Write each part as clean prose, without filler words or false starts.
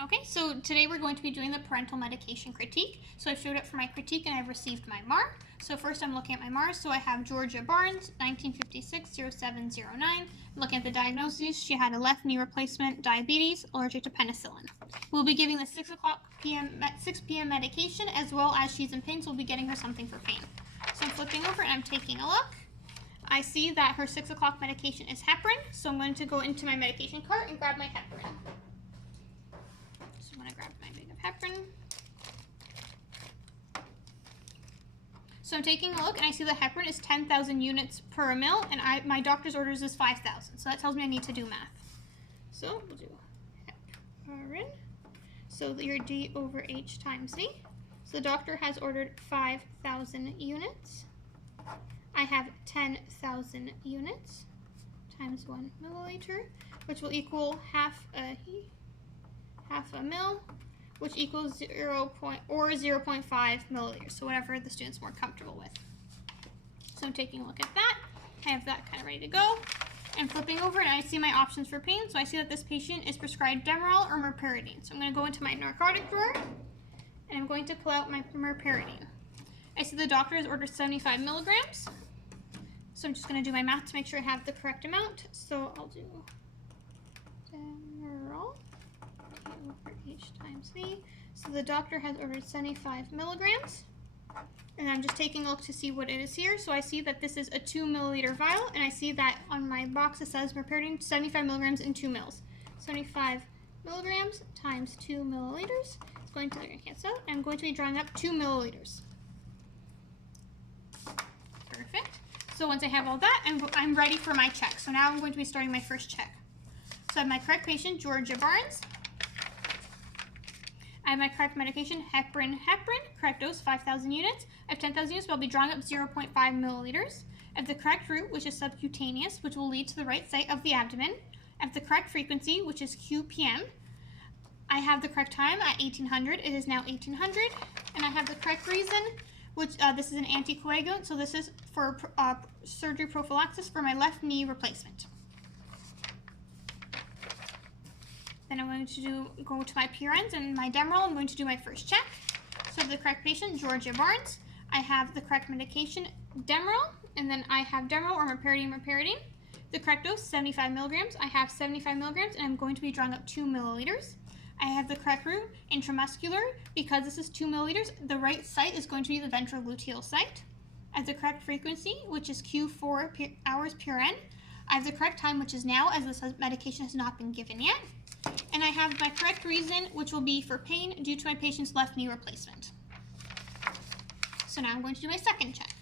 Okay, so today we're going to be doing the parental medication critique. So I've showed up for my critique and I've received my MAR. So first I'm looking at my MARs. So I have Georgia Barnes, 1956-0709. I'm looking at the diagnoses. She had a left knee replacement, diabetes, allergic to penicillin. We'll be giving the 6 p.m. medication, as well as she's in pain, so we'll be getting her something for pain. So I'm flipping over and I'm taking a look. I see that her 6 o'clock medication is heparin, so I'm going to go into my medication cart and grab my heparin. So I'm going to grab my bag of heparin. So I'm taking a look and I see the heparin is 10,000 units per ml, and my doctor's orders is 5,000. So that tells me I need to do math. So we'll do heparin. So your D over H times Z. So the doctor has ordered 5,000 units. I have 10,000 units times 1 milliliter, which will equal half a mil, which equals 0.5 milliliters, so whatever the student's more comfortable with. So I'm taking a look at that. I have that kind of ready to go. And flipping over and I see my options for pain. So I see that this patient is prescribed Demerol or Merperidine. So I'm going to go into my narcotic drawer and I'm going to pull out my Merperidine. I see the doctor has ordered 75 milligrams. So I'm just going to do my math to make sure I have the correct amount. So I'll do Demerol over H times V. So the doctor has ordered 75 milligrams. And I'm just taking a look to see what it is here. So I see that this is a 2 milliliter vial, and I see that on my box it says Merperidine 75 milligrams in 2 mils. 75 milligrams times 2 milliliters. It's going to cancel out, and I'm going to be drawing up 2 milliliters. Perfect. So once I have all that, I'm ready for my check. So now I'm going to be starting my first check. So I have my correct patient, Georgia Barnes. I have my correct medication, heparin, correct dose, 5,000 units. I have 10,000 units, but I'll be drawing up 0.5 milliliters. I have the correct route, which is subcutaneous, which will lead to the right site of the abdomen. I have the correct frequency, which is QPM. I have the correct time at 1800. It is now 1800. And I have the correct reason, which this is an anticoagulant, so this is for surgery prophylaxis for my left knee replacement. Then I'm going to go to my PRNs and my Demerol. I'm going to do my first check. So I have the correct patient, Georgia Barnes. I have the correct medication, Demerol, and then I have Demerol or Merperidine. The correct dose, 75 milligrams. I have 75 milligrams, and I'm going to be drawing up 2 milliliters. I have the correct route, intramuscular. Because this is 2 milliliters, the right site is going to be the ventrogluteal site. I have the correct frequency, which is Q4 hours PRN. I have the correct time, which is now, as this medication has not been given yet. And I have my correct reason, which will be for pain due to my patient's left knee replacement. So now I'm going to do my second check.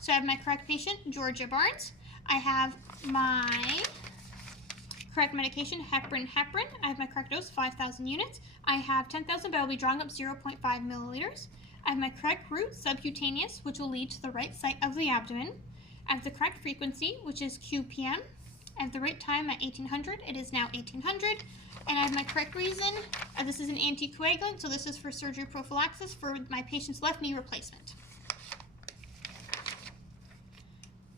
So I have my correct patient, Georgia Barnes. I have my correct medication, heparin. I have my correct dose, 5,000 units. I have 10,000, but I'll be drawing up 0.5 milliliters. I have my correct route, subcutaneous, which will lead to the right site of the abdomen. I have the correct frequency, which is QPM. I have the right time at 1800. It is now 1800. And I have my correct reason. This is an anticoagulant, so this is for surgery prophylaxis for my patient's left knee replacement.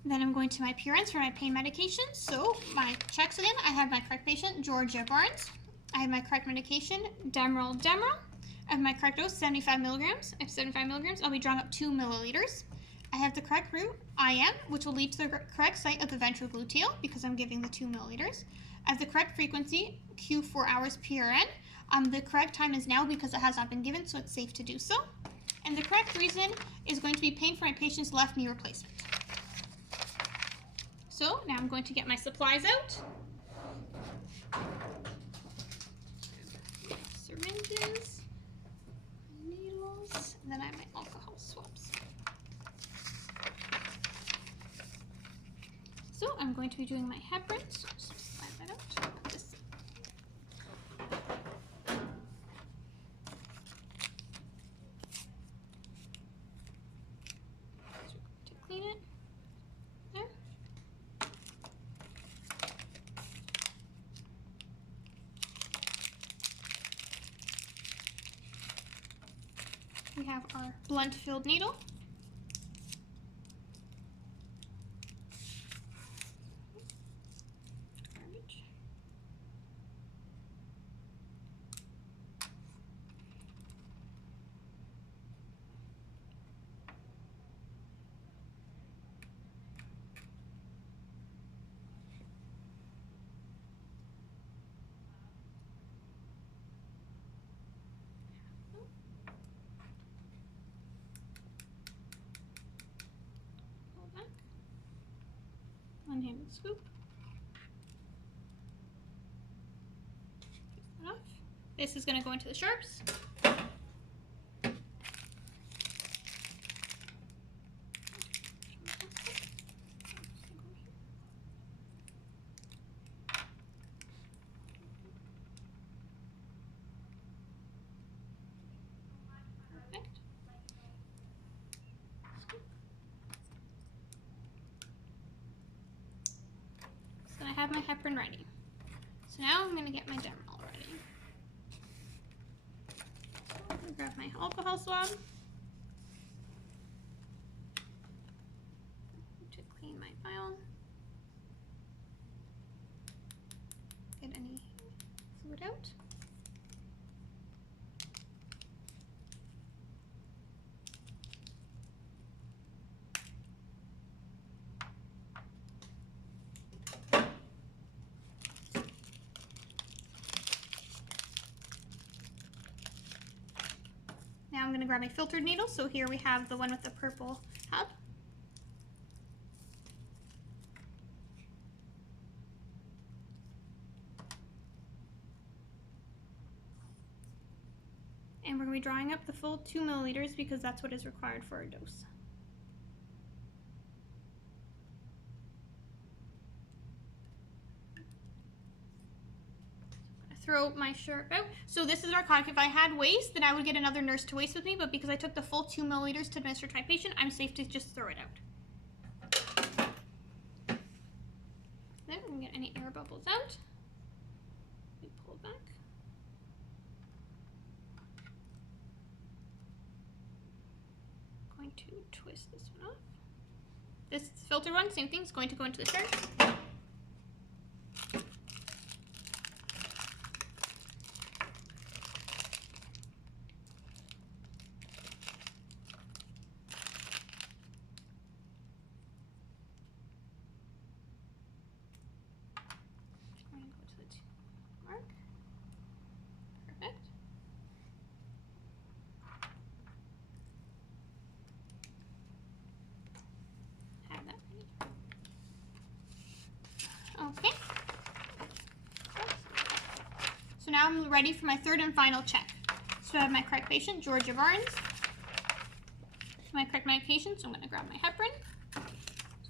Then I'm going to my PRNs for my pain medication. So my checks again, I have my correct patient, Georgia Barnes. I have my correct medication, Demerol. I have my correct dose, 75 milligrams. I have 75 milligrams. I'll be drawing up 2 milliliters. I have the correct route, IM, which will lead to the correct site of the ventrogluteal because I'm giving the 2 milliliters. I have the correct frequency, Q4 hours PRN. The correct time is now because it has not been given, so it's safe to do so. And the correct reason is going to be pain for my patient's left knee replacement. So now I'm going to get my supplies out. Syringes, needles, and then I have my alcohol swabs. So I'm going to be doing my heparin. So just slide that out. Put this to clean it. There. We have our blunt-filled needle. one-handed scoop. This is going to go into the sharps. Perfect. So I have my heparin ready. So now I'm going to get my Demerol ready. So I'm going to grab my alcohol swab to clean my vial. Get any fluid out. Now I'm going to grab my filtered needle. So here we have the one with the purple hub. And we're going to be drawing up the full 2 milliliters because that's what is required for our dose. Throw my shirt out. So this is narcotic. If I had waste, then I would get another nurse to waste with me, but because I took the full 2 milliliters to administer to my patient, I'm safe to just throw it out. Then we can get any air bubbles out. We pull back. Going to twist this one off. This filter one, same thing, is going to go into the shirt. Okay. So now I'm ready for my third and final check. So I have my correct patient, Georgia Barnes. My correct medication, so I'm going to grab my heparin.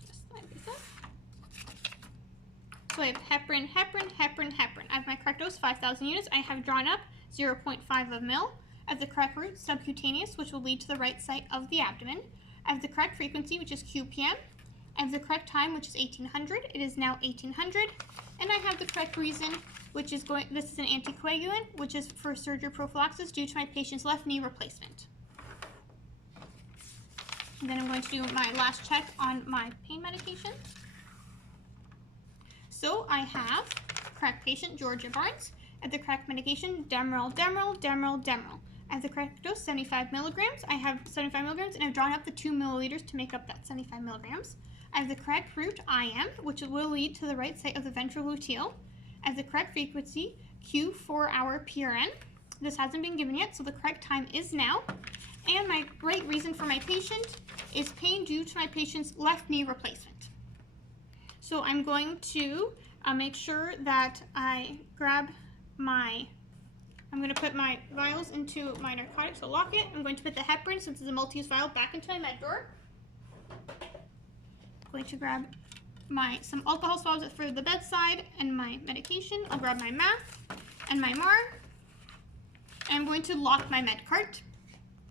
Just slide this up. So I have heparin, heparin, heparin, heparin. I have my correct dose, 5,000 units. I have drawn up 0.5 of ml. I have the correct route, subcutaneous, which will lead to the right site of the abdomen. I have the correct frequency, which is QPM. I have the correct time, which is 1800. It is now 1800. And I have the correct reason, which is this is an anticoagulant, which is for surgery prophylaxis due to my patient's left knee replacement. And then I'm going to do my last check on my pain medication. So I have correct patient, Georgia Barnes. I have the correct medication, Demerol, Demerol, Demerol, Demerol. I have the correct dose, 75 milligrams. I have 75 milligrams, and I've drawn up the 2 milliliters to make up that 75 milligrams. I have the correct route, IM, which will lead to the right site of the ventrogluteal. I have the correct frequency, Q 4-hour PRN. This hasn't been given yet, so the correct time is now. And my right reason for my patient is pain due to my patient's left knee replacement. So I'm going to make sure that I grab I'm going to put my vials into my narcotics, so lock it. I'm going to put the heparin, since it's a multi-use vial, back into my med drawer. I'm going to grab some alcohol swabs for the bedside and my medication. I'll grab my math and my MAR. And I'm going to lock my med cart.